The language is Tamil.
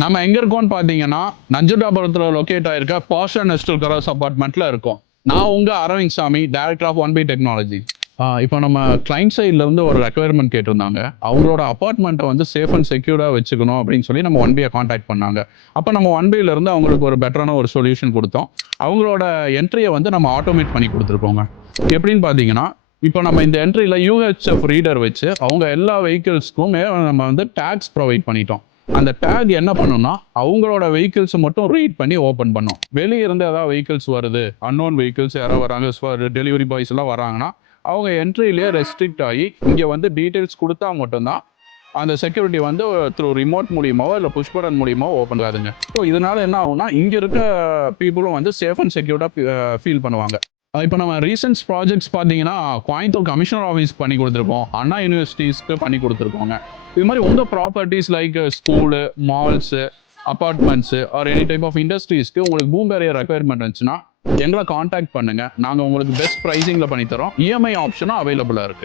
நம்ம எங்க இருக்கோம்னு பாத்தீங்கன்னா நஞ்சுண்டாபுரத்துல லொக்கேட் ஆயிருக்க பாஷா நெஸ்டல் கராஸ் அபார்ட்மெண்ட்ல இருக்கோம். நான் உங்க அரவிந்த் சாமி, டைரக்டர் ஆஃப் 1B டெக்னாலஜி. இப்போ நம்ம கிளைண்ட் சைட்ல இருந்து ஒரு ரெக்குயர்மெண்ட் கேட்டிருந்தாங்க. அவங்களோட அபார்ட்மெண்ட்டை வந்து சேஃப் அண்ட் செக்யூர்டா வச்சுக்கணும் அப்படின்னு சொல்லி நம்ம 1B காண்டாக்ட் பண்ணாங்க. அப்போ நம்ம 1Bல இருந்து அவங்களுக்கு ஒரு பெட்டரான ஒரு சொல்யூஷன் கொடுத்தோம். அவங்களோட என்ட்ரியை வந்து நம்ம ஆட்டோமேட் பண்ணி கொடுத்துருக்கோங்க. எப்படின்னு பார்த்தீங்கன்னா, இப்போ நம்ம இந்த என்ட்ரியில் UHF ரீடர் வச்சு அவங்க எல்லா வெஹிக்கிள்ஸ்க்குமே நம்ம வந்து டேக்ஸ் ப்ரொவைட் பண்ணிட்டோம். அந்த டேக் என்ன பண்ணும்னா அவங்களோட வெஹிக்கிள்ஸ் மட்டும் ரீட் பண்ணி ஓப்பன் பண்ணும். வெளியே இருந்து ஏதாவது வெஹிக்கிள்ஸ் வருது, அன்னோன் வெஹிக்கிள்ஸ் யாராவது வராங்க, டெலிவரி பாய்ஸ் எல்லாம் வராங்கன்னா அவங்க என்ட்ரிலேயே ரெஸ்ட்ரிக்ட் ஆகி இங்கே வந்து டீட்டெயில்ஸ் கொடுத்தா மட்டும்தான் அந்த செக்யூரிட்டி வந்து த்ரூ ரிமோட் மூலியமாவோ இல்லை புஷ் பட்டன் மூலியமாவோ ஓப்பன் ஆகுதுங்க. ஸோ இதனால என்ன ஆகும்னா இங்கே இருக்க பீப்புளும் வந்து சேஃப் அண்ட் செக்யூர்டாக ஃபீல் பண்ணுவாங்க. இப்போ நம்ம ரீசன்ட் ப்ராஜெக்ட்ஸ் பார்த்தீங்கன்னா கோயம்புத்தூர் கமிஷனர் ஆஃபீஸ் பண்ணி கொடுத்துருக்கோம், அண்ணா யூனிவர்சிட்டிஸ்க்கு பண்ணி கொடுத்துருக்கோங்க. இது மாதிரி உங்கள் properties like school, malls, apartments or any type of இண்டஸ்ட்ரீஸ்க்கு உங்களுக்கு பூம் பேரியர் ரெக்குயர்மெண்ட் இருந்துச்சுன்னா எங்களை காண்டாக்ட் பண்ணுங்கள். நாங்கள் உங்களுக்கு பெஸ்ட் ப்ரைஸிங்கில் பண்ணித்தரோம். EMI ஆப்ஷனும் அவைலபிளாக இருக்குது.